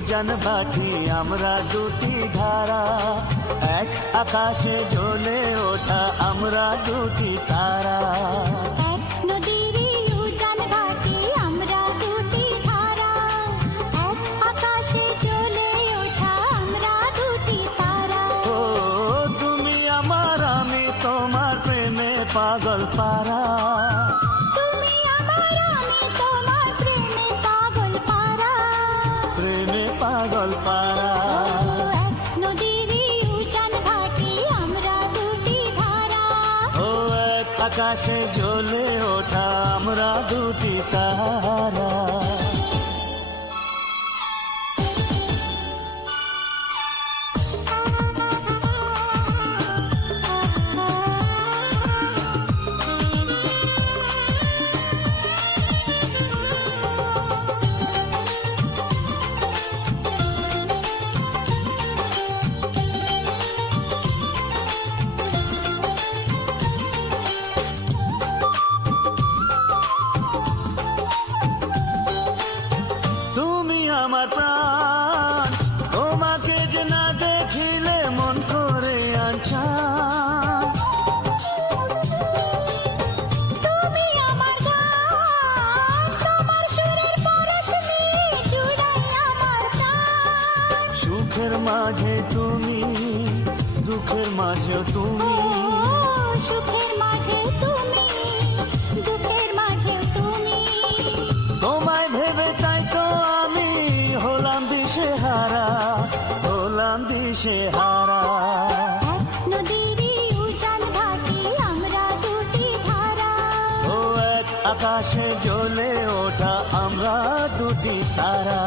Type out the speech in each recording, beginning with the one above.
উজান ভাটি আমরা দুটি ধারা, এক আকাশে জ্বলে ওঠা আমরা দুটি তারা। এক নদীরই উজান ভাটি আমরা দুটি ধারা, এক আকাশে জ্বলে ওঠা আমরা দুটি তারা। ও তুমি আমার আমি তোমার প্রেমে পাগল পারা, তুমি আমার আমি তোমার প্রেমে পাগল পারা, প্রেমে পাগল পারা। এক নদীরই উজান ভাটি আমরা দুটি ধারা, ও এক আকাশে জ্বলে ওঠা আমরা দুটি তারা। আমার প্রাণ তোমাকে যে না দেখিলে মন করে আনছান। তুমি আমার গান, তোমার সুরের পরশ নিয়ে জুড়াই আমার প্রাণ। সুখের মাঝে তুমি, দুঃখের মাঝেও তুমি, সুখের মাঝে তুমি, দুঃখের মাঝেও তুমি। তোমায় ভেবে তাই তো আমি হলাম দিশেহারা, হলাম দিশেহারা। এক নদীরই উজান ভাটি আমরা দুটি ধারা, ও এক আকাশে জ্বলে ওঠা আমরা দুটি তারা।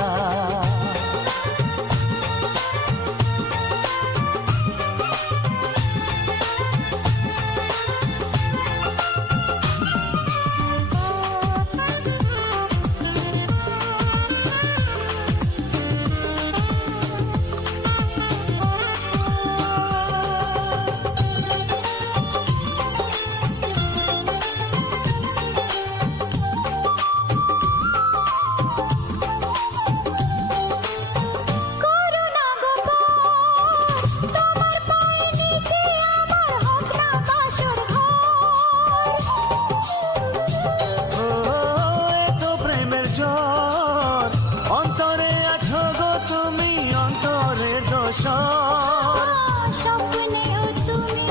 স্বপ্নেও তুমি,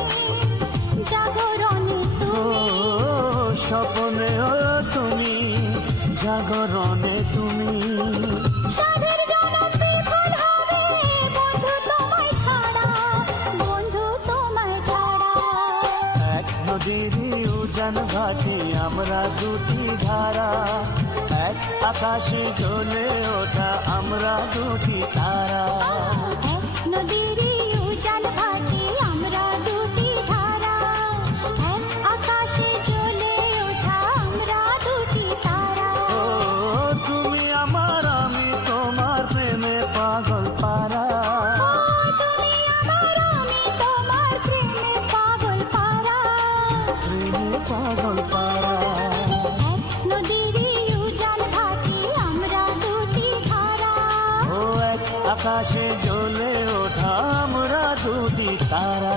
জাগরণে তুমি, স্বপ্নেও তুমি, জাগরণে তুমি। সাধের জনম বিফল হবে বন্ধু তোমায় ছাড়া, বন্ধু তোমায় ছাড়া। এক নদীরই উজান ভাটি আমরা দুটি ধারা, এক আকাশে জ্বলে ওঠা আমরা দুটি তারা। এক নদীরই উজান ভাটি আমরা দুটি ধারা, এক আকাশে জ্বলে ওঠা আমরা দুটি তারা। ও তুমি আমার আমি তোমার প্রেমে পাগল পারা, তুমি আমার আমি তোমার প্রেমে পাগল পারা, প্রেমে পাগল পারা। এক নদীরই উজান ভাটি আমরা দুটি ধারা, ও এক আকাশে জ্বলে ওঠা আমরা দুটি তারা।